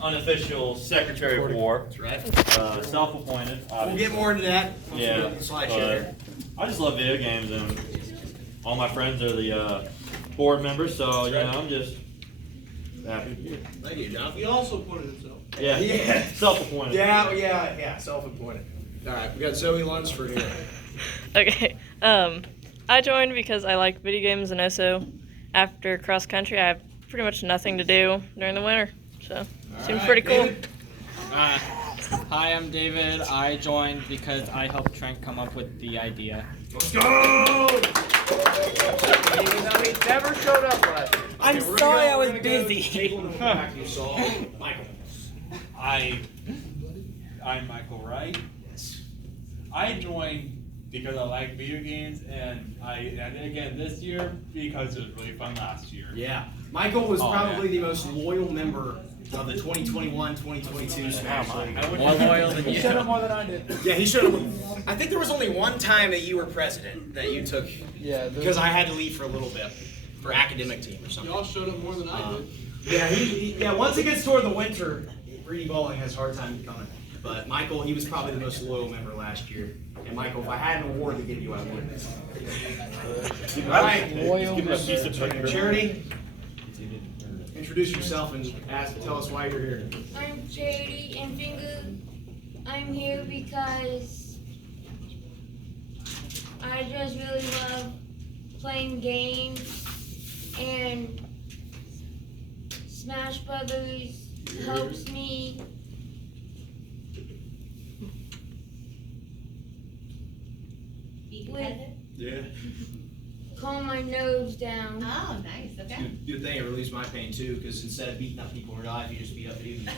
unofficial Secretary of War. That's right. Self-appointed. We'll get more into that. Yeah, Slideshare. I just love video games, and all my friends are the board members, so you know I'm just happy to be here. Thank you, John. He also appointed himself. Yeah, self-appointed. Yeah, self-appointed. All right, we got Zoe Lunsford here. Okay. I joined because I like video games, and also after cross country, I have pretty much nothing to do during the winter. So seems pretty cool. Hi, I'm David. I joined because I helped Trent come up with the idea. Let's go! He never showed up last year. I'm sorry I was busy. Michael. I'm Michael Wright. I joined because I like video games, and again this year because it was really fun last year. Yeah. Michael was probably the most loyal member of the 2021-2022 Smash League. More loyal than you. more than I did. Yeah, he should have. I think there was only one time that you were president that you took. Yeah. Because I had to leave for a little bit for academic team or something. Y'all showed up more than I did. Yeah, once it gets toward the winter, Reedy Bowling has a hard time coming. But Michael, he was probably the most loyal member last year. And Michael, if I had an award to give you, I would. All right, Charity, introduce yourself and tell us why you're here. I'm Charity and Finger. I'm here because I just really love playing games, and Smash Brothers helps me calm my nerves down. Oh, nice. Okay. Good thing it relieves my pain too, because instead of beating up people in real life, you just beat up video games.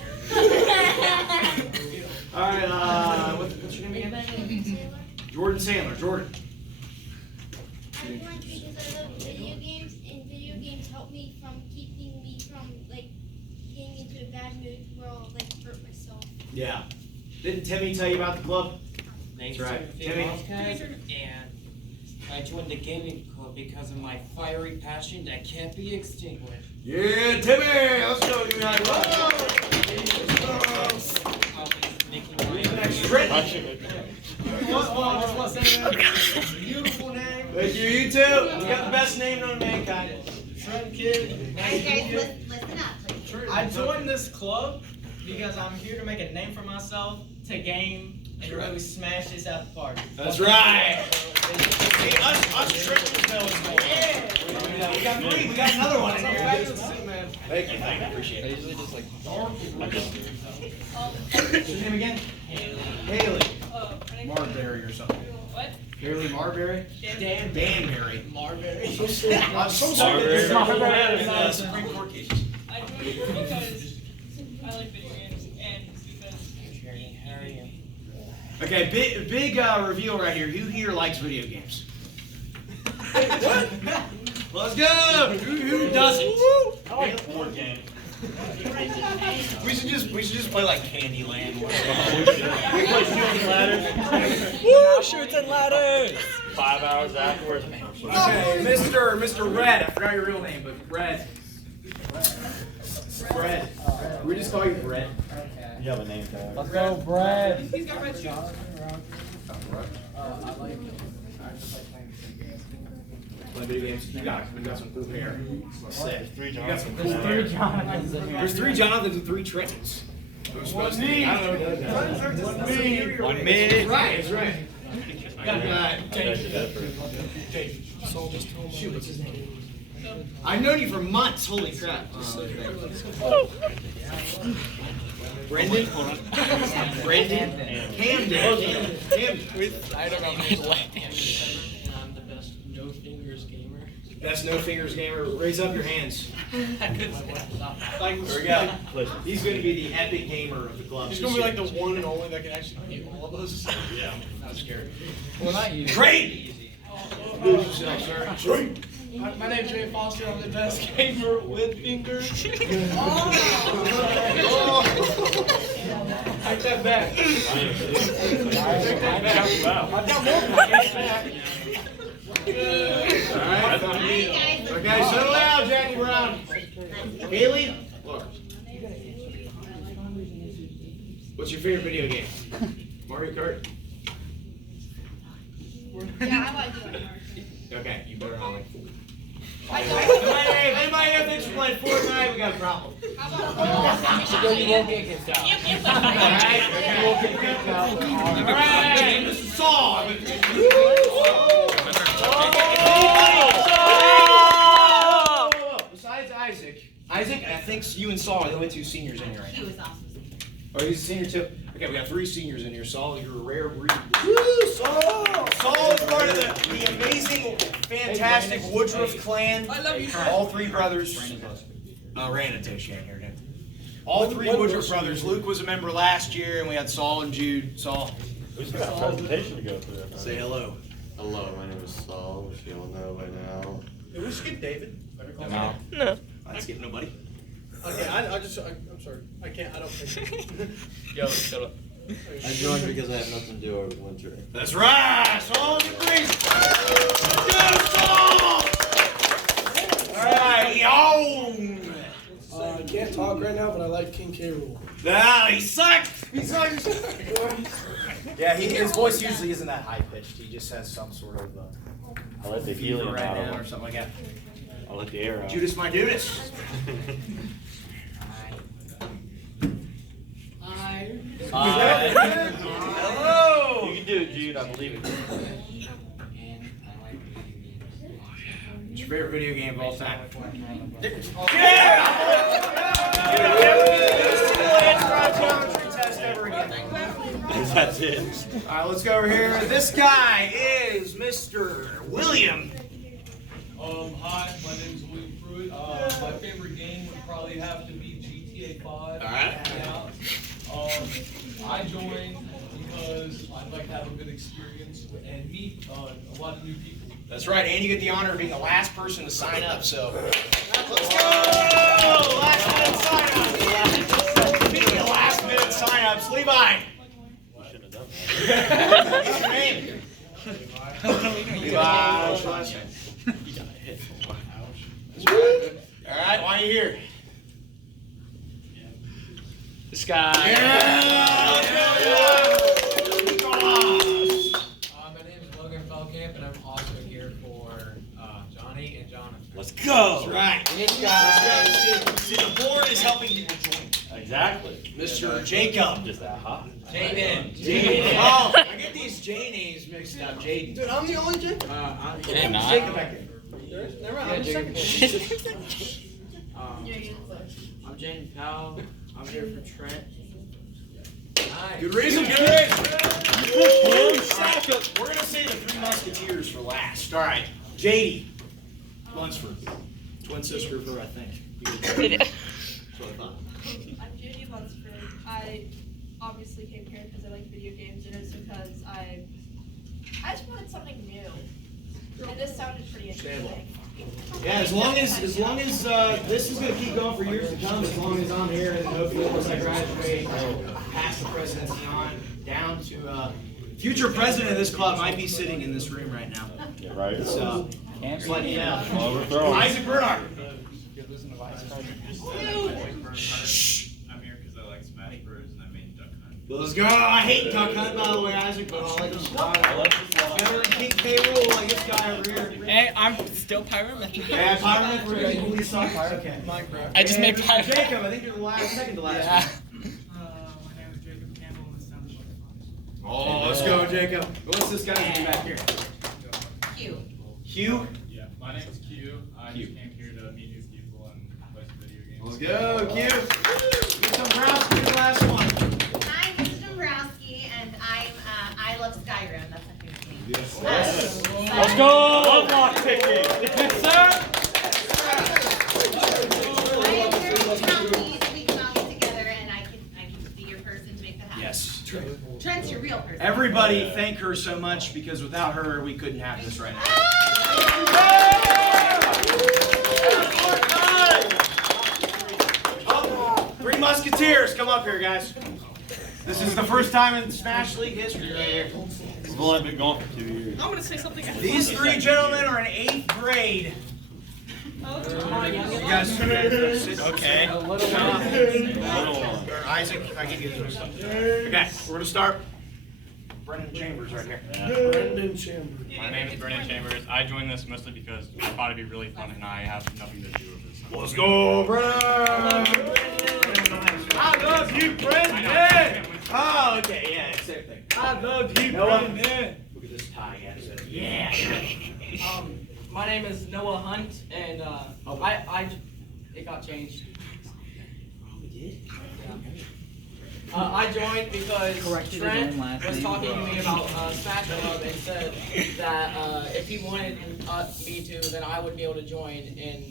All right, what's your name again? Jordan Sandler. Jordan. I joined because I love video games, and video games help me from keeping me from getting into a bad mood where I'll hurt myself. Yeah. Didn't Timmy tell you about the club? Thanks That's right. Timmy. And I joined the gaming club because of my fiery passion that can't be extinguished. Yeah, Timmy. Let's go. You guys. Beautiful name. Thank you. You too. You got the best name known to mankind. Trent Kid. Alright, guys, listen up. I joined this club because I'm here to make a name for myself, to game, and really smash this at the party. That's right. See, us trippers know what's going on. We got three. We got another one in here. Thank you. Appreciate it. usually just What's your name again? Haley. Marbury or something. What? Haley Marbury? Danbury. Marbury. I'm so sorry. This is Marbury in Supreme Court cases. I joined because I like video games, and because Okay, big reveal right here. Who here likes video games? What? Let's go. Who doesn't? I like board games. We should just play like Candyland. We play shooting ladders. Woo! Shoots and ladders! 5 hours afterwards. Okay, Mr. Red. I forgot your real name, but Red. Red. We just call you Red. You have a name tag. Let's go, Brad. He's got red shoes. Play video games. We got some cool hair. Sick. Three You got some cool Jonathans. hair. There's 3 Jonathans and 3 Trentons. One me. One me. That's right. Shoot, what's his name? I've known you for months. Holy crap. Brendan? Brendan? Camden. I don't know my last. And I'm the best no fingers gamer. Best no fingers gamer. Raise up your hands. Like, Here we go. He's going to be the epic gamer of the club. he's gonna be like the one and only that can actually beat all of us. Yeah, not scary. Well, not you. Great! Introduce yourself, sir. Great! My name's Jay Foster. I'm the best gamer with fingers. Take that back. Take that back. I've got more. Alright. Alright, guys. Okay, settle down, Jackie Brown. Haley, look. What's your favorite video game? Mario Kart? Yeah, I like doing Okay, you better not like four. I If don't. anybody here thinks we're playing Fortnite, we got a problem. How about You won't get kicked out. Alright, Mr. Saul. Besides Isaac, I think you and Saul are the only two seniors in here right He now. was awesome. Oh, he's a senior too? Okay, we got 3 seniors in here. Saul, you're a rare breed. Woo, Saul! Saul is part of the amazing, fantastic Woodruff clan. I love you, All 3 brothers. Random too, Shane here, dude. All 3 Woodruff brothers. Luke was a member last year, and we had Saul and Jude. Saul, We still got a presentation to go through. say hello. Hello, my name is Saul, which you all know by now. Hey, we skip David. No. No. I skip nobody. Okay, I'm sorry. I don't think. Yo, shut up. I joined because I have nothing to do over winter. That's right. Saul agrees. Go, Saul! All right, yo. I can't talk right now, but I like King K. Rool. Nah, he sucks. He sucks. Yeah, his voice usually isn't that high pitched. He just has some sort of I let the fever helium right out now or of him. something like that. I let the air out. Judas, my Judas. Hello. You can do it, Jude. I believe it. What's your favorite video game of all time? That's it. All right, let's go over here. This guy is Mr. William. Hi, my name is William Pruitt. My favorite game would probably have to be GTA 5. All right. Yeah. I joined because I'd like to have a good experience and meet a lot of new people. That's right, and you get the honor of being the last person to sign up, so. Let's go! Last minute sign-ups. Speaking of last minute sign-ups, Levi. You shouldn't have done that. What's your name? Levi. What's your last name? You got hit. All right, why are you here? This guy. Yeah! My name is Logan Feldkamp, and I'm also here for Johnny and Jonathan. Let's go. That's right. This Let's go. See, the board is helping people join. Exactly. Mr. Jacob. Just that hot. Jaden. Jaden. Oh, I get these J names mixed up. Jaden. Dude, I'm the only Jake. Jacob back there. Never mind, I'm the second. I'm Jaden Powell. I'm here for Trent. Good reason. Good. We're gonna say the 3 Musketeers for last. All right, JD Lunsford, twin sister of her, I think. That's what I thought. I'm Judy Lunsford. I obviously came here because I like video games and it's because I just wanted something new. And this sounded pretty interesting. Yeah, as long as this is gonna keep going for years to come, as long as I'm here, and hopefully once I graduate, past the presidency on down to future president of this club might be sitting in this room right now. Yeah, right. So, just letting you know. Overthrow. Isaac Bernard. I'm here because I like Smash Bros. And I made Duck Hunt. Let's go. I hate Duck Hunt, by the way, Isaac, but I like this guy. Better than King K. Rool, like this guy over here. Hey, I'm still Pyramid. Yeah, Pyramid, we're going to equally suck. Okay. Minecraft. I just made And Pyramid. Jacob, I think you're the last, second to last. Yeah. My name is Jacob Campbell and this sounds like fun. Oh, let's go, Jacob. What's this guy's name back here? Q. Hugh? Yeah, my name is Q. I Q. just came here to meet new people and play some video games. Let's go, Q. Get some browns for the last one. I'm Mrs. Dombrowski, and I love Skyrim. That's my favorite game. Yes. Let's go. Love lock ticket. I am here to tell you that we can all get together, and I can be your person to make that happen. Yes. Trent's your real person. Everybody thank her so much because without her, we couldn't have this right now. Oh, 3 Musketeers, come up here, guys. This is the first time in Smash League history right here. We've only been going for 2 years. I'm gonna say something. These 3 gentlemen are in 8th grade. You guys, okay. Isaac, I give you this stuff. Okay, we're gonna start. Brendan Chambers right here. Brendan Chambers. My name is Brendan Chambers. I joined this mostly because I thought it'd be really fun and I have nothing to do with this. Let's go, Brendan! I love you, Brendan! Oh, okay, yeah, same thing. I love you, Noah. Brendan. Look at this tie, guys. Yeah. My name is Noah Hunt, and it got changed. I joined because Trent was talking to me about Smash Club and said that if he wanted me to, then I would be able to join, and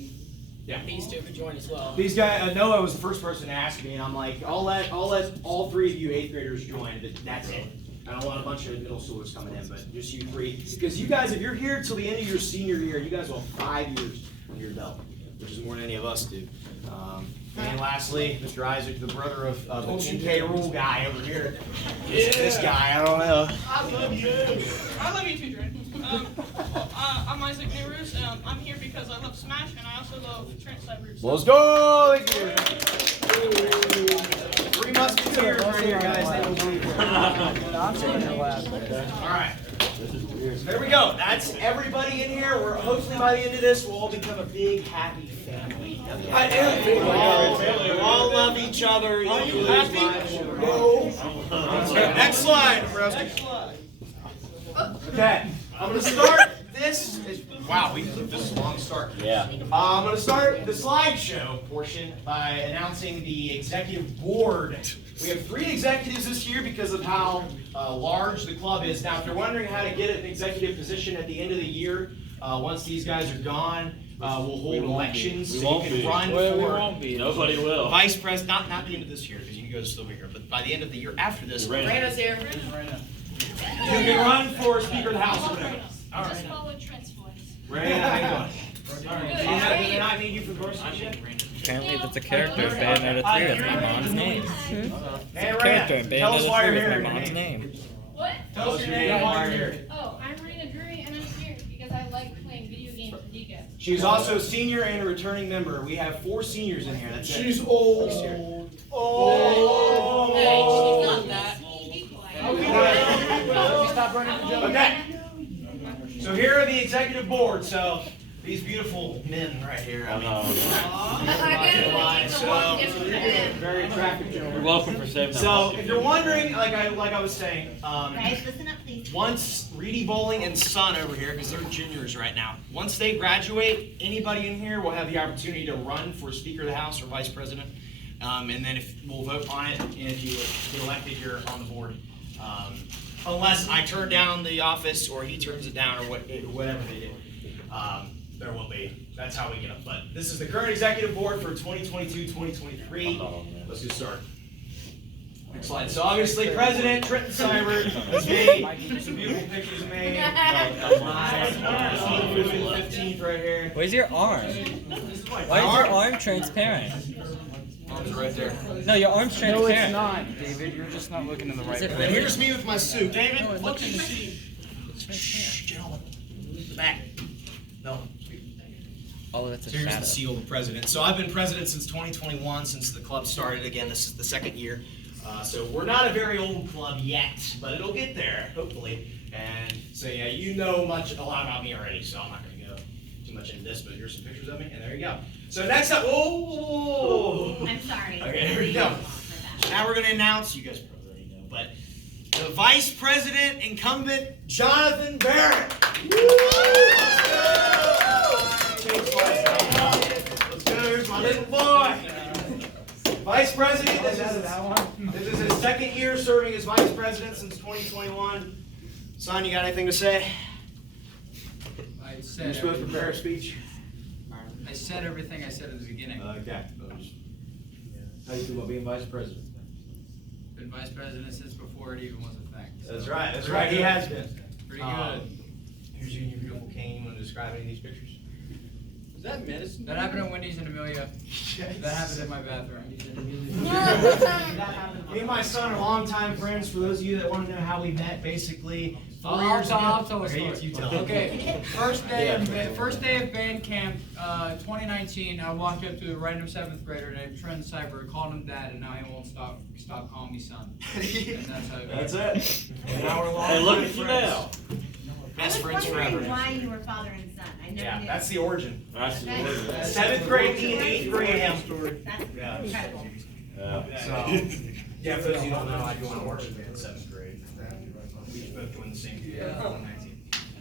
these two could join as well. These guys, Noah was the first person to ask me, and I'm like, I'll let all three of you 8th graders join, but that's it. I don't want a bunch of middle schoolers coming in, but just you three. Because you guys, if you're here till the end of your senior year, you guys will have 5 years under your belt, which is more than any of us do. And lastly, Mr. Isaac, the brother of the 10K rule guy over here. This guy, I don't know. I love you. I love you too, Trent. I'm Isaac Nehru's, and I'm here because I love Smash, and I also love Trent Cybers. Let's go! Thank you. 3 musketeers right here, guys. They don't believe it. All right. There we go. That's everybody in here. We're hopefully by the end of this, we'll all become a big, happy family. I am. We all love each other. Are you happy? No. Next slide, Nebraska. Okay. I'm going to start this. Wow, this is a long start. Yeah. I'm going to start the slideshow portion by announcing the executive board. We have 3 executives this year because of how large the club is. Now, if you're wondering how to get an executive position at the end of the year, once these guys are gone, we'll hold elections so you can run for Nobody will. vice president. Not the end of this year because you can go still be here, but by the end of the year after this, you Raina's here. can run for Speaker of the House or whatever. All right. Just follow Trent's voice. Raina, how you doing? All right. Do they not need you for the first time yet? Apparently that's a character in Bayonetta 3 with my mom's name. Hey, Character in Raina, tell us why Bayonetta 3 you're with my here. mom's name. What? Tell us your name and why you're here. Oh, I'm Raina Drury, and I'm here because I like playing video games with you guys. She's also a senior and a returning member. We have 4 seniors in here. That's it. She's old. Oh. Hey, she's not that. Okay. So here are the executive board. So these beautiful men right here. I mean, very attractive You're gentlemen. welcome for saving that. So if you're wondering, like I was saying, Guys, listen up, please. once Reedy Bowling and Son over here, because they're juniors right now, once they graduate, anybody in here will have the opportunity to run for Speaker of the House or Vice President. And then if we'll vote on it, and if you get elected, you're on the board. Unless I turn down the office or he turns it down or whatever they do. There will be. That's how we get them. But this is the current executive board for 2022-2023. Let's get started. Next slide. So obviously, President Trenton Seibert, that's me. Some beautiful pictures of me. 15th right here. Where's your arm? Why is your arm transparent? Arms right there. No, your arm's transparent. not, David. You're just not looking in the right Is it And really? here's me with my suit. David, look in the seat. Shh, gentlemen. The back. No. Oh, that's a So here's shadow. the seal of the president. So I've been president since 2021, since the club started. Again, this is the 2nd year. So we're not a very old club yet, but it'll get there, hopefully. And so yeah, you know a lot about me already, so I'm not going to go too much into this, but here's some pictures of me, and there you go. So next up, I'm sorry. Okay, here we go. So now we're going to announce, you guys probably already know, but the Vice President incumbent, Jonathan Barrett. Let's go, here's my little boy. Vice President, this is his 2nd year serving as Vice President since 2021. Son, you got anything to say? You're supposed to prepare a speech. I said everything I said at the beginning. Okay. How you feel about being Vice President? Been vice president since before it even was a thing. That's right, that's right, he has been. Pretty good. Here's you and your beautiful cane. You want to describe any of these pictures? Is that medicine? That happened at Wendy's in Amelia. That happened in my bathroom. Me and my son are longtime friends. For those of you that want to know how we met, basically, I'll tell a Okay, story. you tell. Okay, first day of band camp, 2019. I walked up to a random 7th grader named Trent Cyber, called him dad, and now he won't stop calling me son. And that's how it That's goes. it. And now we're long Hey, look time at you friends. now. Best I friends was wondering forever. why you were father and son. I never Yeah, knew. that's the origin. That's the Okay. order. 7th grade, me and 8th grade him. That's Yeah. incredible. Yeah. So, yeah, for those of you who don't know, I joined a marching band in 7th grade. We both joined the same year, 2019.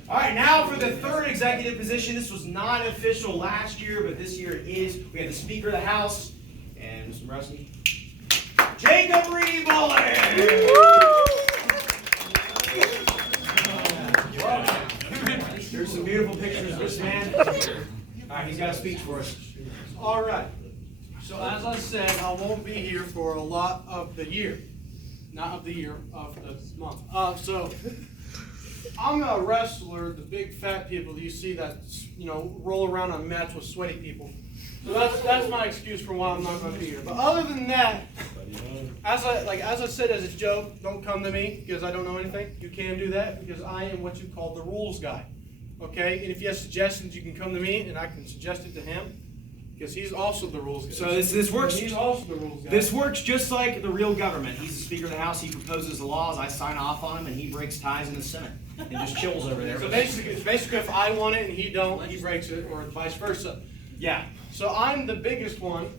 All right, now for the third executive position. This was not official last year, but this year it is. We have the Speaker of the House and Mr. Rusty. Jacob Reedy Bowling! Here's some beautiful pictures of this man. All right, he's got a speech for us. All right. So as I said, I won't be here for a lot of the year. Not of the year, of the month. So I'm a wrestler, the big fat people you see that, roll around on mats with sweaty people. So that's my excuse for why I'm not going to be here. But other than that, as I said as a joke, don't come to me because I don't know anything. You can do that because I am what you call the rules guy. Okay? And if you have suggestions, you can come to me and I can suggest it to him because he's also the rules guy. So this works. He's also the rules guy. This works just like the real government. He's the Speaker of the House. He proposes the laws. I sign off on them, and he breaks ties in the Senate and just chills over there. So basically, if I want it and he don't, he breaks it, or vice versa. Yeah. So I'm the biggest one.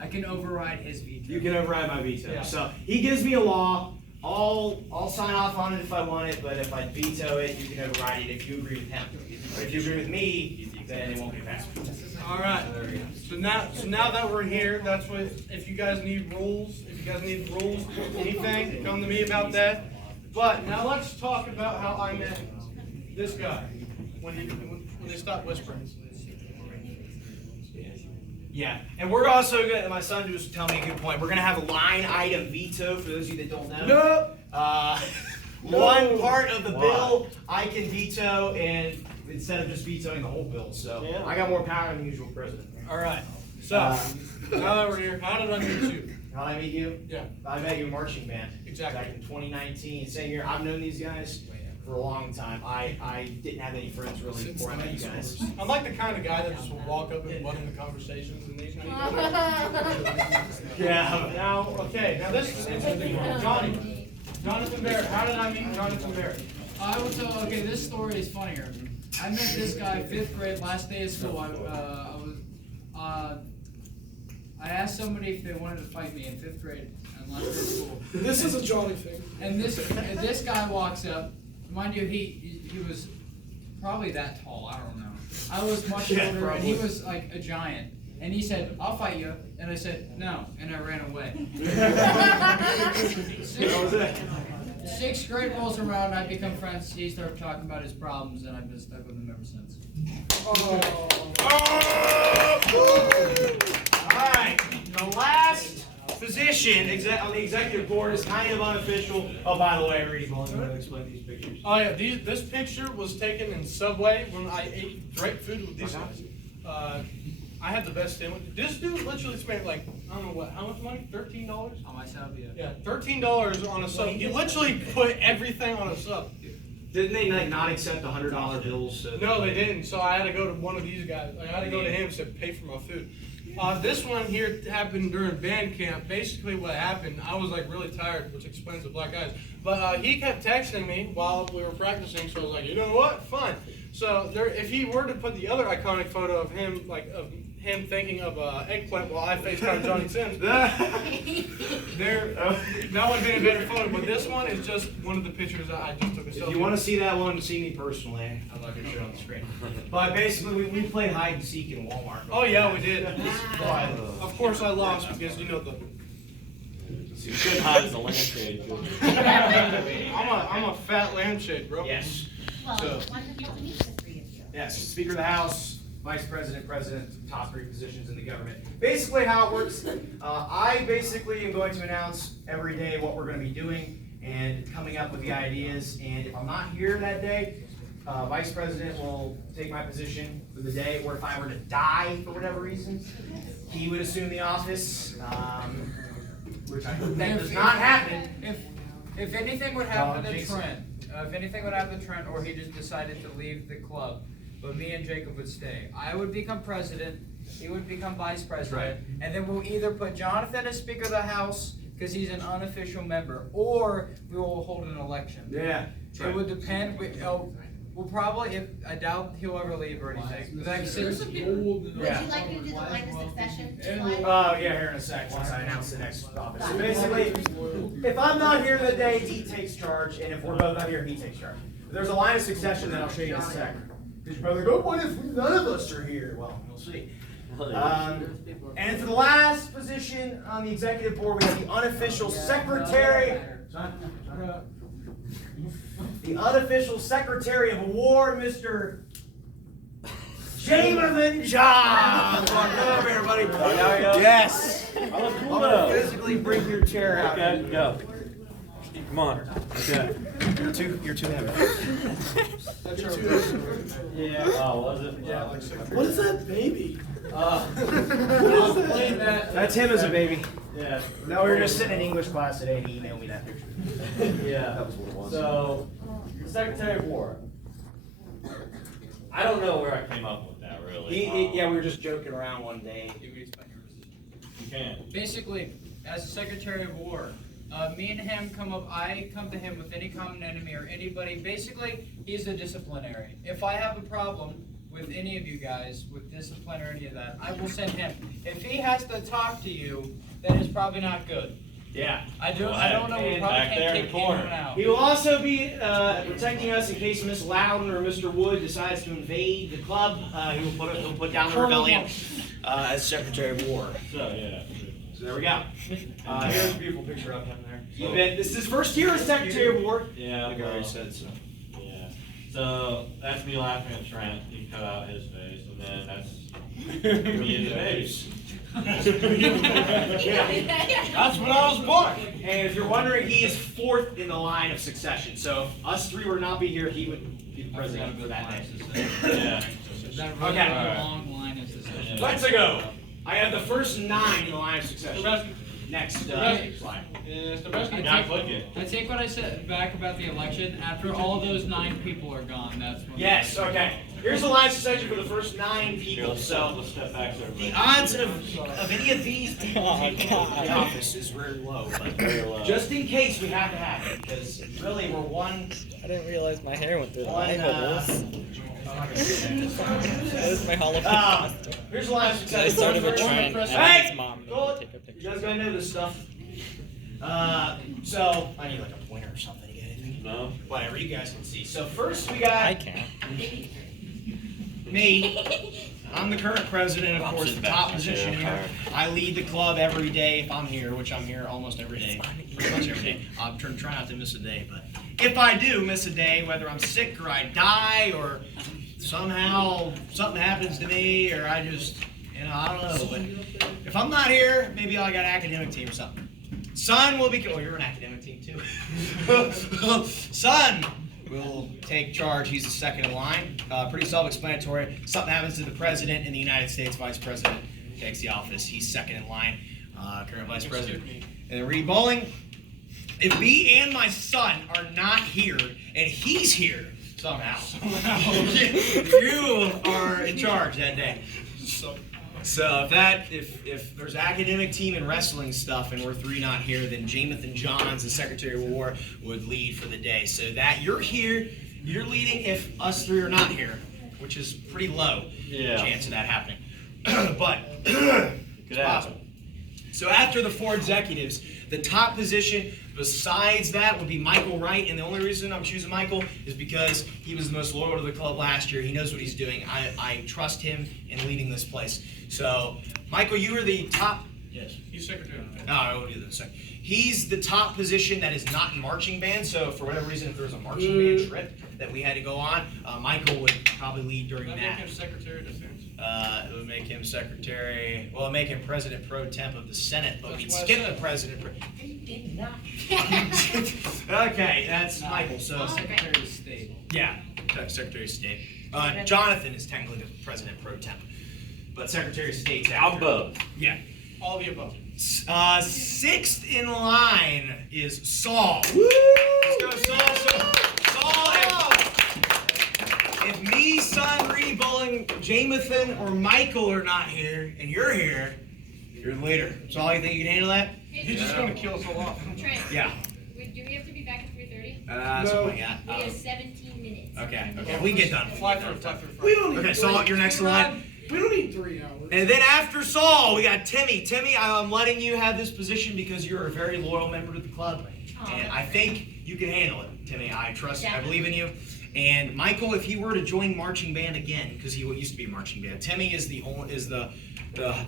I can override his veto. You can override my veto. Yeah. So he gives me a law. I'll sign off on it if I want it, but if I veto it, you can override it if you agree with him. But if you agree with me, then it won't be passed. All right. So now that we're here, that's what. If you guys need rules, anything, come to me about that. But now let's talk about how I met this guy when they stopped whispering. Yeah, and we're also gonna. My son just tell me a good point. We're gonna have a line item veto for those of you that don't know. One part of the bill I can veto, and instead of just vetoing the whole bill, so I got more power than the usual president. All right. So now that we're here, how did I meet you? How did I meet you? Yeah. I met you in marching band. Exactly. Back in 2019. Same year. I've known these guys for a long time. I didn't have any friends really before I met you guys. I'm like the kind of guy that just will walk up and butt into conversations and these. Yeah. Now, okay. Now this is an interesting one. Jonathan Barrett. How did I meet Jonathan Barrett? I will tell. Okay, this story is funnier. I met this guy 5th grade, last day of school. I asked somebody if they wanted to fight me in 5th grade on last day of school. This is a Johnny thing. And this guy walks up. Mind you, he was probably that tall. I don't know. I was much older, and he was like a giant. And he said, "I'll fight you." And I said, "No," and I ran away. Sixth grade rolls around, I become friends. He started talking about his problems, and I've been stuck with him ever since. All right. The last position on the executive board is kind of unofficial. Oh, by the way, Reedy Bowling, you want to explain these pictures? Oh yeah, this picture was taken in Subway when I drank food with these guys. I had the best sandwich. This dude literally spent like, I don't know what, how much money? $13? On my sub, yeah. Yeah, $13 on a sub. He literally put everything on a sub. Didn't they like not accept $100 bills? So No, they didn't. So I had to go to one of these guys. I had to go to him and said, pay for my food. This one here happened during band camp. Basically what happened, I was like really tired, which explains the black eyes. But he kept texting me while we were practicing, so I was like, you know what, fine. So if he were to put the other iconic photo of him, like of him thinking of eggplant while I FaceTime Johnny Sims, that would have been a better photo. But this one is just one of the pictures that I just took a selfie. if you want to see that one, see me personally. I'm not going to show it on the screen. But basically, we played hide and seek in Walmart. Oh yeah, we did. Of course I lost because you know the. You couldn't hide as a lampshade. I'm a fat lampshade, bro. Yes. Well, So- it's wonderful to meet the three of you. Yes, Speaker of the House, Vice President, President, top 3 positions in the government. Basically how it works, I basically am going to announce every day what we're going to be doing and coming up with the ideas. And if I'm not here that day, Vice President will take my position for the day, or if I were to die for whatever reason, he would assume the office, which I hope that does not happen. If anything would happen to Jason. Trent, if anything would happen to Trent or he just decided to leave the club, but me and Jacob would stay, I would become president, he would become vice president, and then we'll either put Jonathan as Speaker of the House, because he's an unofficial member, or we will hold an election. Yeah. It would depend. We'll probably, I doubt he'll ever leave or anything. Would Yeah. Would you like me to do the line of succession slide? Oh, yeah, here in a sec, once I announce the next office. So basically, if I'm not here the day, he takes charge, and if we're both not here, he takes charge. If there's a line of succession that I'll show you in a sec. Because you're probably like, oh, what if none of us are here? Well, we'll see. And for the last position on the executive board, we have the unofficial secretary. The unofficial secretary of award, Mr. Jamerman John. Come over here, buddy. Yes. I look cool I'm though. gonna physically bring your chair out. Okay, go. Come on. Okay. You're too heavy. Yeah. Oh, was it? Yeah. What is that baby? That's him as a baby. Yeah. No, we were just sitting in English class today and he emailed me that picture. Yeah. That was what it was. So, the Secretary of War. I don't know where I came up with that really. Yeah, we were just joking around one day. You can. Basically, as Secretary of War, me and him I come to him with any common enemy or anybody. Basically, he's a disciplinary. If I have a problem with any of you guys, with discipline or any of that, I will send him. If he has to talk to you, then it's probably not good. Yeah. I don't know, we probably Back there can't in kick the corner. anyone out. He will also be protecting us in case Miss Loudon or Mr. Wood decides to invade the club. He'll put down the rebellion as Secretary of War. So, yeah. So there we go. Here's a beautiful picture of him there. This is his first year as Secretary of War. Yeah. I think I already said so. Yeah. So, that's me laughing at Trent. He cut out his face, and then that's me in the face. That's when I was born. And if you're wondering, he is fourth in the line of succession. So if us three would not be here, he would be the president for that day. Yeah. Okay. Long line of succession. Let's go. I have the first 9 in the line of succession. Next slide. Not clicking. I take what I said back about the election. After all those 9 people are gone, that's when. Yes, okay. Here's the line of succession for the first 9 people. So Let's step back there. the odds of any of these people taking the office is very low. But just in case we have to have it, because really we're one. I didn't realize my hair went through the One, eye holes. That was my Halloween costume. Here's the line of I succession. started with Trent and Hey! his mom made Go- me take a picture. You guys gotta know this stuff. So I need like a pointer or something to get anything. No? Whatever, you guys can see. So first we got I can't. me. I'm the current president, of course, the top position here. I lead the club every day if I'm here, which I'm here almost every day. Pretty much every day. I'm trying not to miss a day, but if I do miss a day, whether I'm sick or I die or somehow something happens to me or I just, I don't know. But if I'm not here, maybe I got an academic team or something. Son will be, oh, you're an academic team too. Son will take charge. He's the second in line. Pretty self-explanatory. Something happens to the president and the United States vice president takes the office. He's second in line, current vice president. And then Reed Bowling. If me and my son are not here, and he's here somehow, you are in charge that day. So if there's academic team and wrestling stuff and we're 3 not here, then Jamathan Johns, the Secretary of War, would lead for the day. So that you're here, you're leading if us 3 are not here, which is pretty low chance of that happening. But it's possible. So after the 4 executives, the top position besides that would be Michael Wright, and the only reason I'm choosing Michael is because he was the most loyal to the club last year. He knows what he's doing. I trust him in leading this place. So, Michael, you are the top. Yes. He's secretary. No, I will do that in a second. He's the top position that is not in marching band. So, for whatever reason, if there was a marching band trip that we had to go on, Michael would probably lead during that. Make him secretary of defense. It would make him secretary. Well, it'd make him president pro temp of the Senate, but we'd skip the president. He did not. Okay, that's Michael. So Secretary of State. yeah, Secretary of State. Jonathan is technically the president pro temp, but Secretary of State's after. I'm both. Yeah. All the above. 6th in line is Saul. Let's go, Saul. Saul Bowling, Jamathan, or Michael are not here, and you're here, you're the leader. So all you think you can handle that? He's just gonna kill us all off. Trent, Yeah. do we have to be back at 3:30? Something like that. We have 17 minutes. Okay, we can get done. Fly through. We don't need Saul, you're next in line. We don't need 3 hours. And then after Saul, we got Timmy. Timmy, I'm letting you have this position because you're a very loyal member to the club. And I think you can handle it, Timmy. I trust, I believe in you. And Michael, if he were to join marching band again, because he used to be in marching band, Timmy is the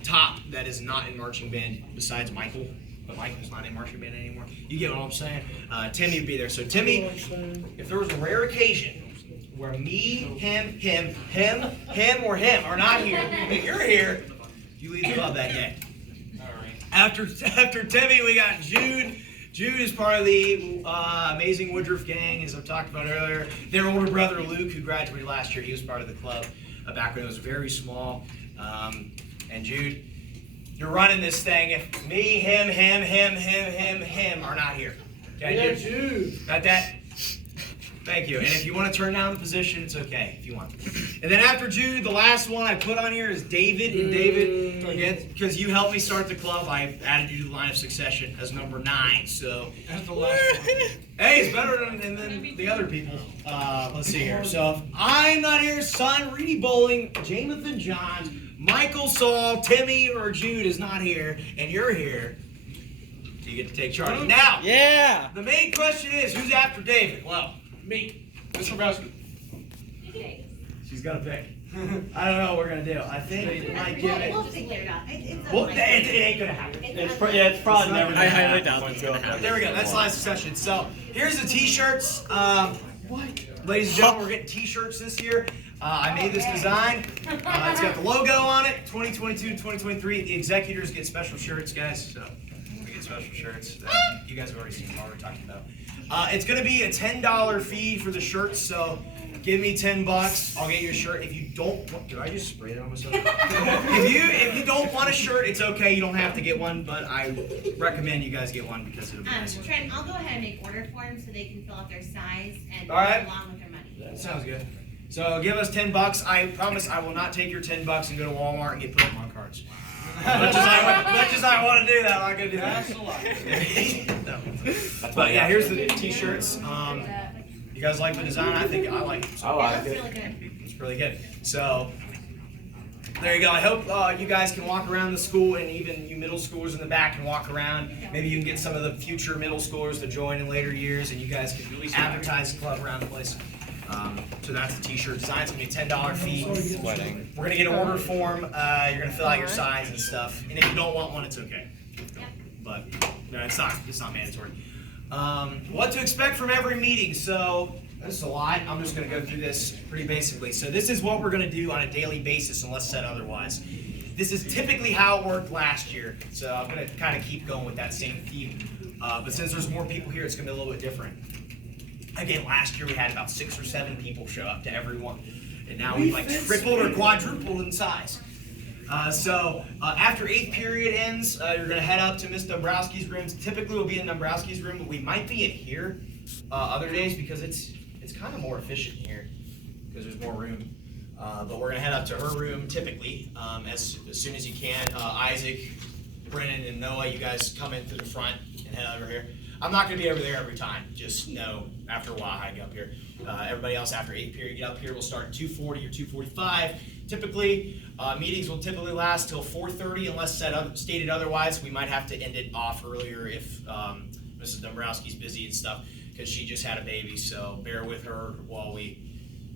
top that is not in marching band besides Michael. But Michael's not in marching band anymore. You get what I'm saying? Timmy would be there. So Timmy, if there was a rare occasion where me, him, or him are not here, but you're here, you lead the club that day. After Timmy, we got Jude. Jude is part of the amazing Woodruff gang, as I've talked about earlier. Their older brother Luke, who graduated last year, he was part of the club back when it was very small. And Jude, you're running this thing. If me, him are not here. Okay, Yeah, Jude. Got that? Thank you. And if you want to turn down the position, it's okay if you want. And then after Jude, the last one I put on here is David. And David, again, because you helped me start the club, I added you to the line of succession as number 9. So That's the last one. hey, it's better than the other people. Let's see here. So if I'm not here, Son, Reedy Bowling, Jamathan Johns, Michael Saul, Timmy, or Jude is not here, and you're here, you get to take charge. Now, Yeah. the main question is, who's after David? Well, Me. Mr. Baskin. she's got to pick. I don't know what we're going to do. I think we might give it. We'll figure it out. It's Well, okay. it ain't going to happen. It's probably never. I highly doubt that's gonna happen. There we go. That's the last session. So here's the t-shirts. Ladies and gentlemen, we're getting t-shirts this year. I made this design. It's got the logo on it. 2022 to 2023. The executors get special shirts, guys. So we get special shirts. You guys have already seen what we're talking about. It's going to be a $10 fee for the shirts. So give me $10. I'll get you a shirt. If you don't, did I just spray that on myself? if you don't want a shirt, it's okay. You don't have to get one, but I recommend you guys get one because it'll be nice. Trent, I'll go ahead and make order forms so they can fill out their size and All right. along with their money. That sounds good. So give us $10. I promise I will not take your $10 and go to Walmart and get Pokemon cards. Much as I want to do that, I'm not gonna do that. No. But yeah, here's the t-shirts. You guys like the design? I think I like it. I like That's it. really good. It's really good. So there you go. I hope you guys can walk around the school, and even you middle schoolers in the back can walk around. Maybe you can get some of the future middle schoolers to join in later years, and you guys can really advertise the club around the place. So that's the t-shirt design. It's gonna be a $10 fee. We're gonna get an order form. You're gonna fill out your size and stuff. And if you don't want one, it's okay. But no, it's not mandatory. What to expect from every meeting? So this is a lot. I'm just gonna go through this pretty basically. So this is what we're gonna do on a daily basis, unless said otherwise. This is typically how it worked last year. So I'm gonna kind of keep going with that same theme. But since there's more people here, it's gonna be a little bit different. Again, last year we had about 6 or 7 people show up to every one. And now we've like tripled or quadrupled in size. So after 8th period ends, you're going to head up to Miss Dombrowski's room. Typically we'll be in Dombrowski's room, but we might be in here other days because it's kind of more efficient here because there's more room. But we're going to head up to her room typically as soon as you can. Isaac, Brennan, and Noah, you guys come in through the front and head over here. I'm not going to be over there every time. Just know after a while I get up here. Everybody else after 8th period get up here. We'll start at 2:40 or 2:45. Typically, meetings will typically last till 4:30 unless stated otherwise. We might have to end it off earlier if Mrs. Dombrowski's busy and stuff because she just had a baby. So bear with her while we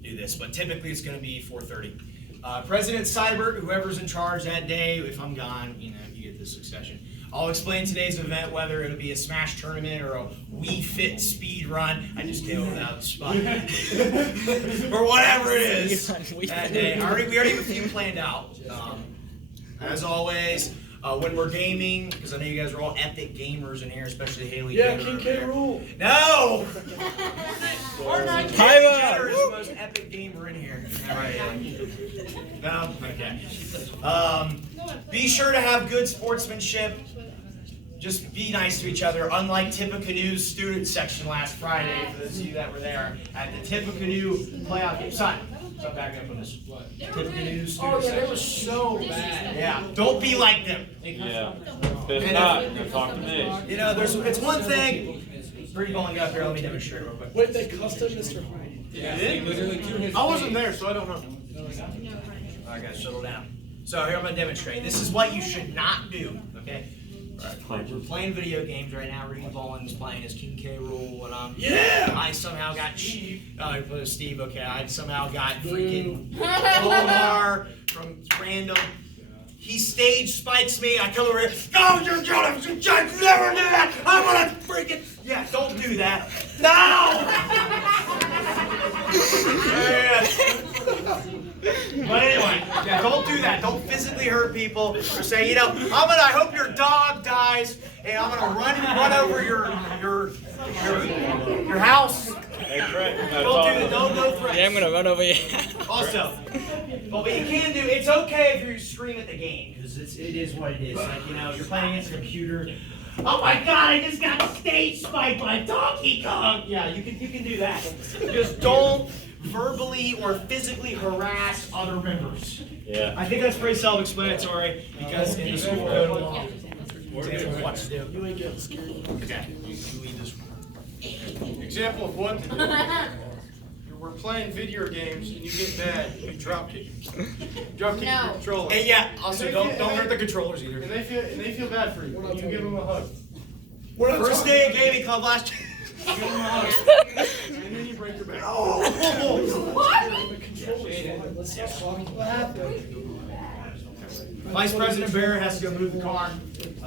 do this. But typically it's going to be 4:30. President Seibert, whoever's in charge that day, if I'm gone, you get the succession. I'll explain today's event, whether it'll be a Smash tournament or a Wii Fit speed run. I just came up without the spot. Or whatever it is that day. We already have a few planned out. As always, when we're gaming, because I know you guys are all epic gamers in here, especially Haley. Yeah, Jenner King K. Rool. No! Fortnite. Haley Jenner is the most epic gamer in here. Right. No? Okay. Be sure to have good sportsmanship. Just be nice to each other. Unlike Tippecanoe's student section last Friday, for those of you that were there, at the Tippecanoe playoff game. Son, So I'm backing up on this. What? Typical news. Oh yeah, they were so bad. Yeah, don't be like them. Yeah. If it's not, then talk to me. You know, it's one thing. Pretty bowling up here. Let me demonstrate real quick. Wait, they custom Mr. Hyde. Yeah, I wasn't there, so I don't know. All right, guys, settle down. So here I'm gonna demonstrate. This is what you should not do. Okay. We're playing video games right now. Rudy Balling's playing his King K. Rool, and I somehow got Steve. Okay, I somehow got freaking Omar from random. He stage spikes me. I come over here. Oh, you're gonna never do that. I'm gonna freaking Don't do that. No. But anyway, don't do that. Don't physically hurt people or say, I hope your dog dies, and I'm gonna run over your house. Hey, Trent, Don't do that. No threats. Yeah, I'm gonna run over you. Also, but what you can do, it's okay if you scream at the game, because it is what it is. Like, you're playing against a computer. Oh my God, I just got stage spiked by Donkey Kong. Yeah, you can do that. Just don't verbally or physically harass other members. Yeah. I think that's pretty self-explanatory, because in the school code of law, it's what to do. You ain't getting scared. Okay, you leave this room. Example of one thing. We're playing video games and you get mad, you drop kick. Drop kick your controller. And yeah, also don't hurt the controllers either. And they feel bad for you. You give them a hug. First day of gaming club last year. Give them a hug. And then you break your back. What happened? Vice President Barrett has to go move the car. I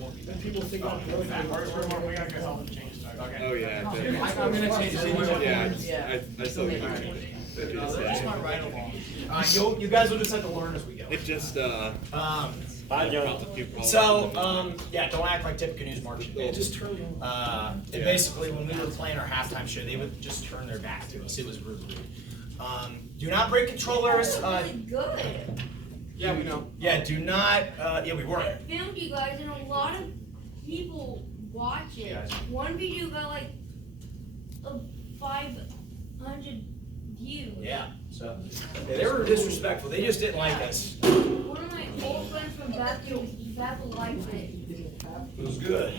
won't be back. People think I'm back. We gotta go help them change the tire. Okay. Oh, yeah. I'm gonna change it. Yeah, I still can't change it. That's my right along. You guys will just have to learn as we go. It just, Bye, Joe. Don't act like typical news marching. Just turn It basically, when we were playing our halftime show, they would just turn their back to us. It was really rude. Do not break controllers. Good. Yeah, we know. Yeah, do not. We were. I filmed you guys, and a lot of people watch it. One video got like 500 views. Yeah. So they were disrespectful. They just didn't like us. One of my old friends from Bethel liked it. It was good.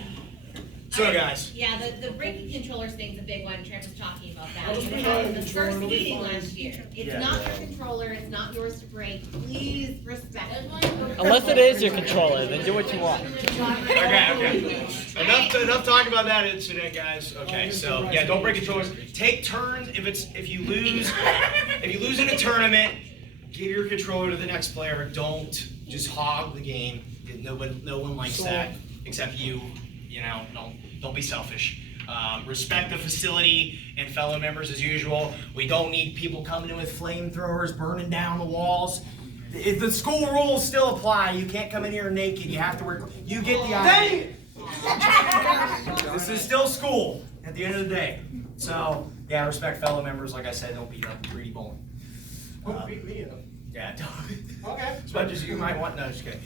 So guys. Yeah, the breaking controllers thing's a big one. Trent was talking about that. Well, We had the first meeting last year. It's not your controller. It's not yours to break. Please respect it. Unless it is your controller, then do what you want. Okay. Enough talking about that incident, guys. Okay, so don't break controllers. Take turns. If you lose in a tournament, give your controller to the next player. Don't just hog the game. No one likes that except you. Don't be selfish. Respect the facility and fellow members as usual. We don't need people coming in with flamethrowers, burning down the walls. If the school rules still apply, you can't come in here naked. You have to wear. You get the idea. This is still school at the end of the day. So respect fellow members. Like I said, don't beat up Rudy Bowling. Don't beat me up. Yeah, Okay. as much as you might want. No, just kidding.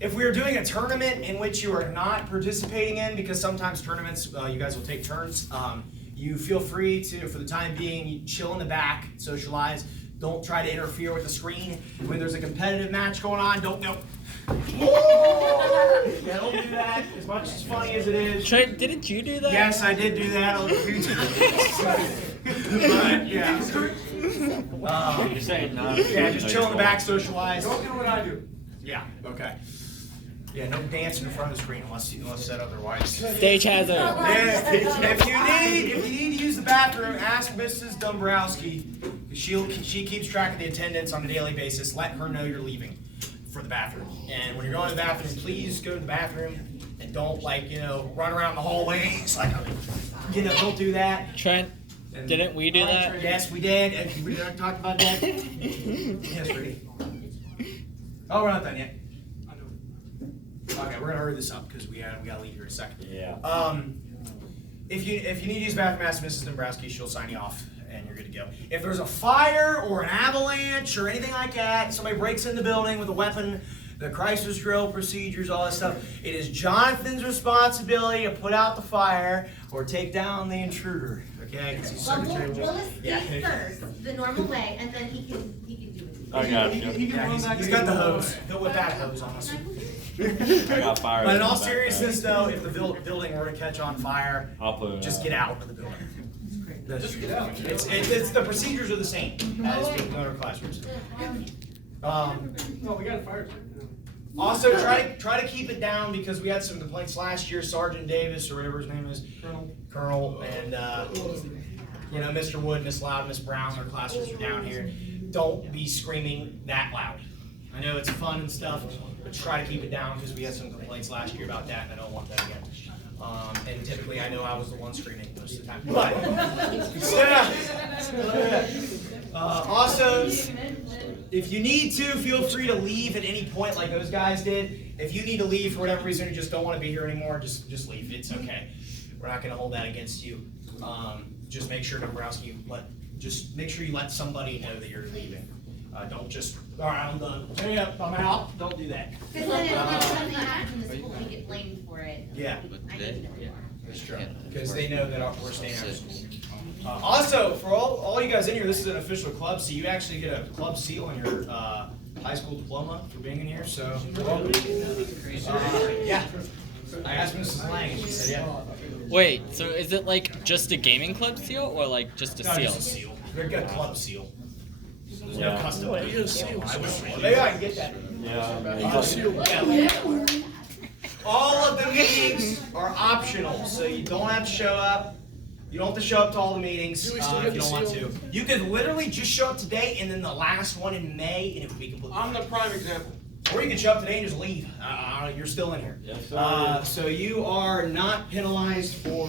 If we are doing a tournament in which you are not participating in, because sometimes tournaments, you guys will take turns, you feel free to, for the time being, you chill in the back, socialize. Don't try to interfere with the screen. When there's a competitive match going on, don't go. Yeah, don't do that. As much as funny as it is. Trent, didn't you do that? Yes, I did do that a few times. But yeah. You're saying no. Yeah, just chill in the back, socialize. Don't do what I do. Yeah. Okay. Yeah, no dancing in front of the screen unless said otherwise. Stage hazard. Yeah, if you need to use the bathroom, ask Mrs. Dombrowski. She keeps track of the attendance on a daily basis. Let her know you're leaving for the bathroom. And when you're going to the bathroom, please go to the bathroom and don't run around the hallways. Don't do that. Trent, didn't we do that? Yes, we did. And we didn't talk about that. Yes, Rudy. Oh, we're not done yet. Okay, we're gonna hurry this up because we gotta leave here in a second. Yeah. If you need to use bathroom, ask Mrs. Dombrowski. She'll sign you off, and you're good to go. If there's a fire or an avalanche or anything like that, somebody breaks in the building with a weapon, the crisis drill procedures, all that stuff, it is Jonathan's responsibility to put out the fire or take down the intruder. okay? 'Cause he's Well, secretary. Willis Yeah. stays first, the normal way, and then he can do it. I got you. Yeah, he's got the hose. He'll whip that hose on us. I got fire. But in all the back seriousness, though, if the building were to catch on fire, I'll put it just out. get out of the building. Just get out. It's the procedures are the same as being in our classrooms. No, we got a fire. Also, try to keep it down because we had some complaints last year. Sergeant Davis or whatever his name is, Colonel, and Mr. Wood, Miss Loud, Miss Brown, our classrooms are down here. Don't be screaming that loud. I know it's fun and stuff, but try to keep it down because we had some complaints last year about that, and I don't want that again. And typically, I know I was the one screaming most of the time. But also, if you need to, feel free to leave at any point, like those guys did. If you need to leave for whatever reason, you just don't want to be here anymore, just leave. It's okay. We're not going to hold that against you. Just make sure, Dombrowski, just make sure you let somebody know that you're leaving. Don't just, all right, I'm done. Hurry up, I'm out. Don't do that. Because then if something happens in the school, we get blamed for it. Yeah. I need to know. That's true. Because they know that we're staying out of school. Also, for all you guys in here, this is an official club, so you actually get a club seal on your high school diploma for being in here. So, yeah. I asked Mrs. Lang, and she said, yeah. Wait, so is it like just a gaming club seal or like just a No, seal? just a seal. They're good club seal. There's no Yeah. custom. Maybe I can get that. Yeah. All of the meetings are optional, so you don't have to show up. You don't have to show up to all the meetings if you don't want to. You could literally just show up today and then the last one in May, and it would be completely. I'm the prime example. Or you can show up today and just leave. You're still in here. Yes, sir. So you are not penalized for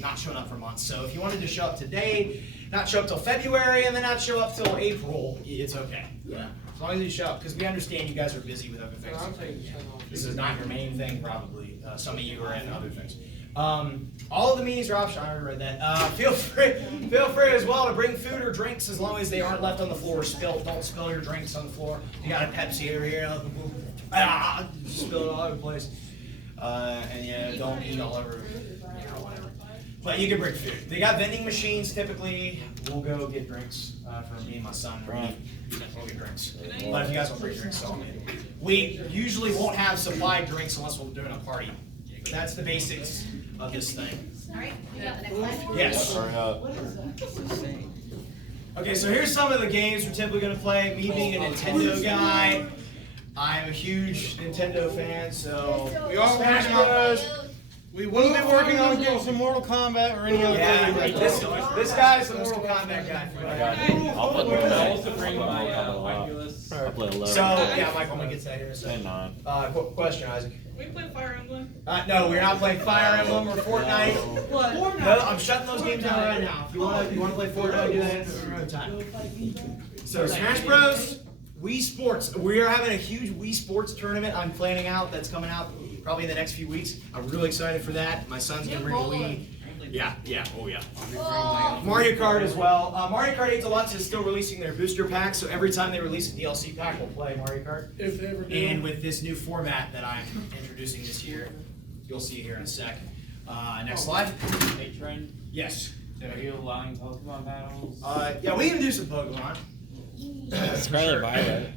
not showing up for months. So if you wanted to show up today, not show up till February, and then not show up till April, it's okay. Yeah. As long as you show up, because we understand you guys are busy with other things. This is not your main thing, probably. Some of you are in other things. All of the meetings are optional. I already read that. Feel free as well to bring food or drinks as long as they aren't left on the floor. Don't spill your drinks on the floor. You got a Pepsi over here. Spill it all over the place. And yeah, don't eat all over. Whatever. But you can bring food. They got vending machines. Typically, we'll go get drinks for me and my son. We'll get drinks. But if you guys want to bring drinks, so we usually won't have supplied drinks unless we're doing a party. But that's the basics of this thing. Alright, you got the next one? Yes. Hurry up. Okay, so here's some of the games we're typically going to play. Me being a Nintendo guy, I'm a huge Nintendo fan, so We are Smash working on Bros. We will be working on getting some Mortal Kombat or any other Yeah, game. this guy's the Mortal Kombat guy. I got you. I'll put the I belt. also bring my Oculus. I'll play 11. So, yeah, Michael, I'm going to get to that here in a And second. 9. Question, Isaac. We play Fire Emblem. No, we're not playing Fire Emblem or Fortnite. What? No, I'm shutting those games down right now. If you want to play Fortnite, do that at your own time. So Smash Bros. Wii Sports. We are having a huge Wii Sports tournament I'm planning out that's coming out probably in the next few weeks. I'm really excited for that. My son's gonna bring a Wii. Yeah, oh yeah. Mario Kart as well. Mario Kart 8 Deluxe is still releasing their booster pack, so every time they release a DLC pack, we'll play Mario Kart. If they ever do. And with this new format that I'm introducing this year, you'll see here in a sec. Next slide. Hey, Trent, Yes. are you allowing Pokemon battles? Yeah, we can do some Pokemon. Scarlet Violet.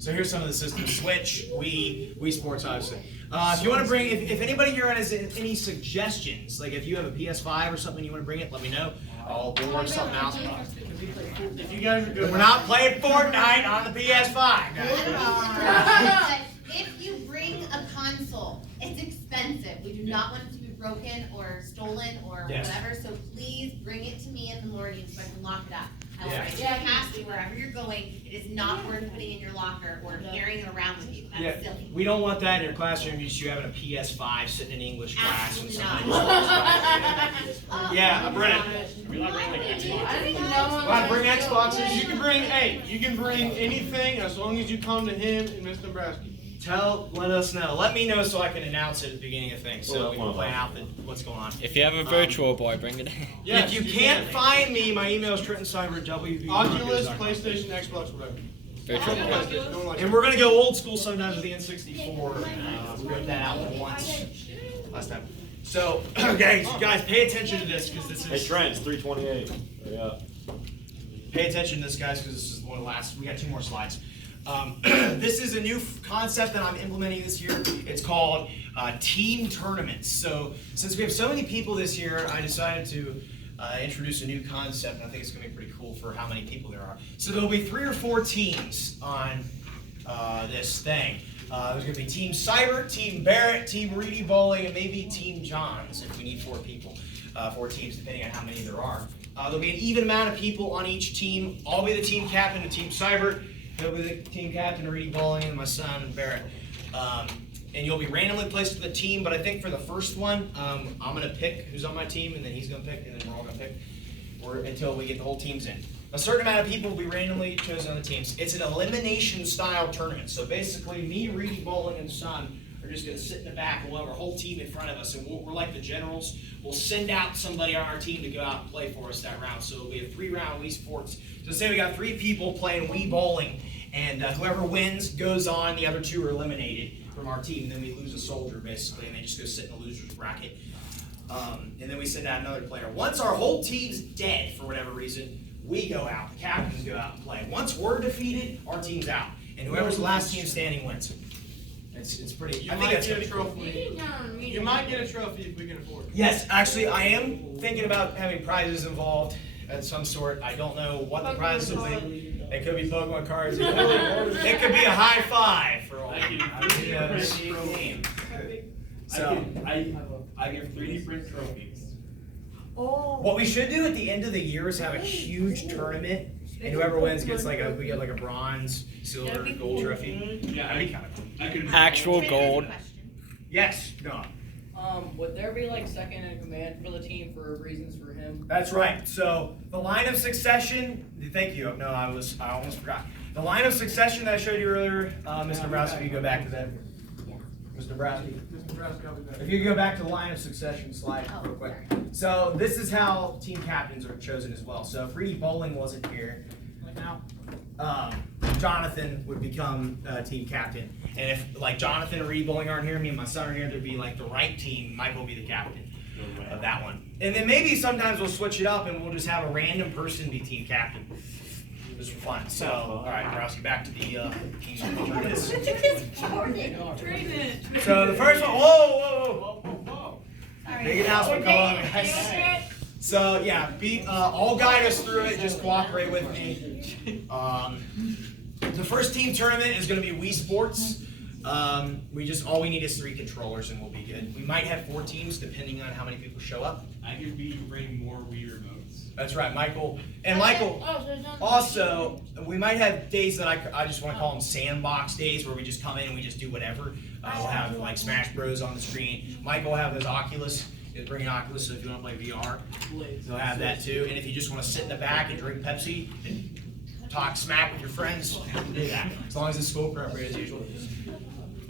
So here's some of the systems: Switch, Wii Sports, obviously. If you want to bring, if anybody here has any suggestions, like if you have a PS5 or something you want to bring it, let me know. We'll work something out. If you guys are good. We're not playing Fortnite on the PS5, guys. If you bring a console, it's expensive. We do not want it to be broken or stolen or Yes. whatever, so please bring it to me in the morning so I can lock it up. I will Yeah. write you a password wherever you're going. It is not worth putting in your locker or carrying it around with you. That's Yeah, silly. we don't want that in your classroom. You having a PS5 sitting in English class and Absolutely somebody. not. Yeah, Brennan. I didn't know. Go ahead, bring Xboxes. You can bring anything as long as you come to him and Mr. Dombrowski. Let us know. Let me know so I can announce it at the beginning of things, so we can plan out what's going on. If you have a virtual boy, bring it in. If you can't find me, my email is TrentonCyber@wv. Oculus, PlayStation, Xbox, whatever. Virtual boy. Don't like And we're gonna go old school sometimes with the N64. We ripped that out once last time. So, okay, guys, pay attention to this because this Hey, is. Trent, it's 328. Yeah. Pay attention to this, guys, because this is one of the last. We got 2 more slides. This is a new concept that I'm implementing this year. It's called team tournaments. So, since we have so many people this year, I decided to introduce a new concept, and I think it's going to be pretty cool for how many people there are. So there'll be 3 or 4 teams on this thing. There's going to be Team Cybert, Team Barrett, Team Reedy Bowling, and maybe Team Johns if we need 4 people, 4 teams, depending on how many there are. There'll be an even amount of people on each team. I'll be the team captain of Team Cybert. He'll be the team captain of Reedy Bowling, and my son, Barrett. And you'll be randomly placed with a team, but I think for the first one, I'm going to pick who's on my team, and then he's going to pick, and then we're all going to pick until we get the whole teams in. A certain amount of people will be randomly chosen on the teams. It's an elimination style tournament. So basically, me, Reedy Bowling, and Son are just going to sit in the back. We'll have our whole team in front of us, and we're like the generals. We'll send out somebody on our team to go out and play for us that round. So it'll be a 3-round Wii Sports. So say we got 3 people playing Wii Bowling, and whoever wins goes on. The other 2 are eliminated from our team. And then we lose a soldier, basically, and they just go sit in the loser's bracket. And then we send out another player. Once our whole team's dead for whatever reason, we go out. The captains go out and play. Once we're defeated, our team's out, and whoever's the last team standing wins. It's pretty. You I think might that's get a pretty cool. trophy. You might get a trophy if we can afford it. Yes, actually, I am thinking about having prizes involved of some sort. I don't know what the prizes will be. It could be Pokemon cards. It could be a high five for all. So I give 3D print trophies. what we should do at the end of the year is have a huge tournament, and whoever wins gets like we get like a bronze, silver, gold trophy. Yeah, That'd be kind of cool. I could Actual gold. Yes, no. Would there be like second in command for the team for reasons for him? That's right. So the line of succession. Thank you. No, I almost forgot. The line of succession that I showed you earlier, Mr. Browski, if you go back to that. Mr. Browski. If you go back to the line of succession slide real quick. So this is how team captains are chosen as well. So if Reedy Bowling wasn't here, Jonathan would become team captain. And if like Jonathan and Reedy Bowling aren't here, me and my son are here, there'd be like the right team. Michael will be the captain of that one. And then maybe sometimes we'll switch it up and we'll just have a random person be team captain. Just for fun. So, all right, Browski, back to the team. So the first one, whoa. Big announcement going on, guys. So yeah, I'll guide us through it. Just cooperate with me. The first team tournament is going to be Wii Sports. All we need is 3 controllers and we'll be good. We might have 4 teams depending on how many people show up. I could bring more Wii remotes. That's right, Michael. And Michael, also, we might have days that I just want to call them sandbox days where we just come in and we just do whatever. We'll have like Smash Bros on the screen. Michael will have his Oculus. He'll bring an Oculus, so if you want to play VR, he'll have that too. And if you just want to sit in the back and drink Pepsi and talk smack with your friends, you can do that. As long as it's school appropriate as usual.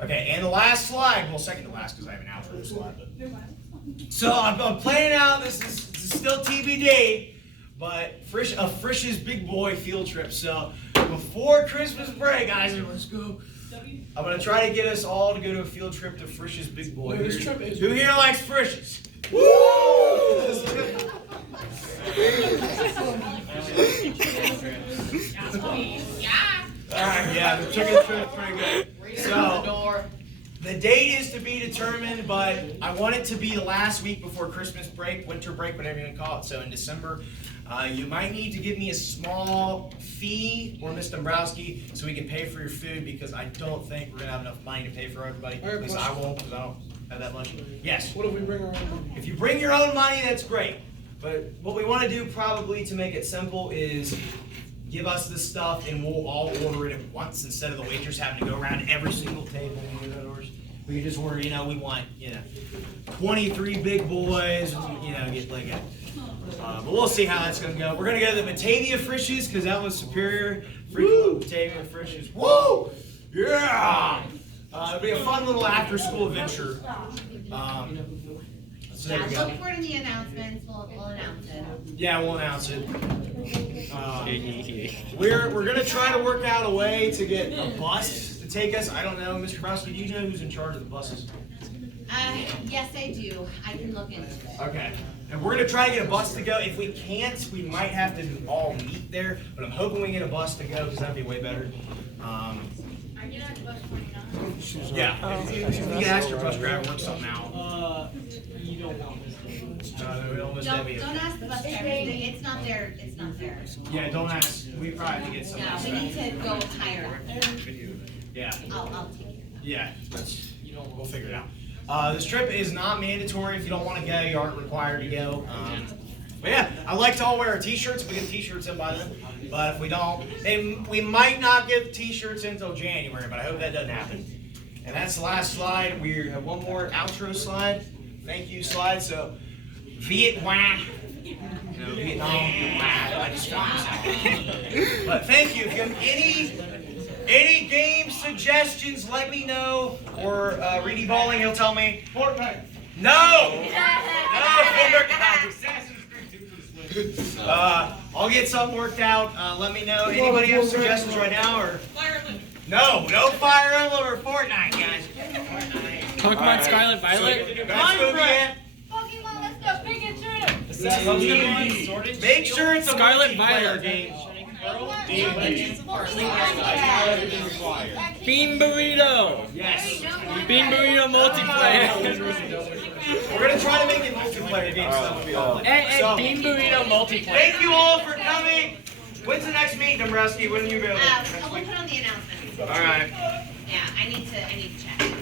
Okay, and the last slide, well, second to last because I have an outro slide. But. So I'm planning out, this is still TBD, but Frisch's Big Boy field trip. So before Christmas break, guys, let's go. I'm going to try to get us all to go to a field trip to Frisch's Big Boy. Who here likes Frisch's? Woo! Alright, yeah, the chicken trip's pretty good. So, the date is to be determined, but I want it to be the last week before Christmas break, winter break, whatever you want to call it. So in December, you might need to give me a small fee, or Mr. Dombrowski, so we can pay for your food, because I don't think we're going to have enough money to pay for everybody. At least I won't, because I don't have that much. Yes? What if we bring our own money? If you bring your own money, that's great. But what we want to do probably to make it simple is give us the stuff and we'll all order it at once instead of the waitress having to go around every single table and do that orders. We can just order, we want, 23 big boys, and, get like it. But we'll see how that's going to go. We're going to go to the Batavia Frisch's because that was superior. Freaking Batavia Frisch's. Woo! Yeah! It'll be a fun little after-school adventure. So there we go. Look for it in the announcements. We'll announce it. Yeah, we'll announce it. We're gonna try to work out a way to get a bus to to take us. I don't know, Mr. Browski, do you know who's in charge of the buses? Yes, I do. I can look into it. Okay. And we're gonna try to get a bus to go. If we can't, we might have to all meet there. But I'm hoping we get a bus to go because that'd be way better. I get on bus 29. Yeah. If you can ask your bus driver, work something out. You don't want this. No, we don't miss Don't Debbie. ask the bus driver. It's not there. It's not there. Yeah, don't ask. We probably have to get some. No, we need to go higher up. Yeah. I'll take care of it. Yeah. We'll figure it out. This trip is not mandatory. If you don't want to go, you aren't required to go. But yeah, I like to all wear our t-shirts. We get t-shirts in by then. But if we don't, we might not get t-shirts until January, but I hope that doesn't happen. And that's the last slide. We have one more outro slide. Thank you slide. So, Viet Wang. Vietnam. I just But thank you. If you have any game suggestions, let me know. Or Reedy Bowling, he'll tell me. Fortnite. No! I'll get something worked out. Let me know. Anybody have suggestions right now? Or no Fire Emblem or Fortnite, guys. Pokemon Scarlet Violet. Minecraft. Pokemon, let's go. Pikachu. Make sure it's a Scarlet multiplayer Violet. game. Bean Burrito. Yes. Bean Burrito multiplayer. We're gonna try to make it multiplayer game, so that would be all. And Bean Burrito multiplayer. Thank you all for coming. When's the next meeting, Dombrowski? When are you available? We'll put on the announcement. All right. Yeah, I need to check.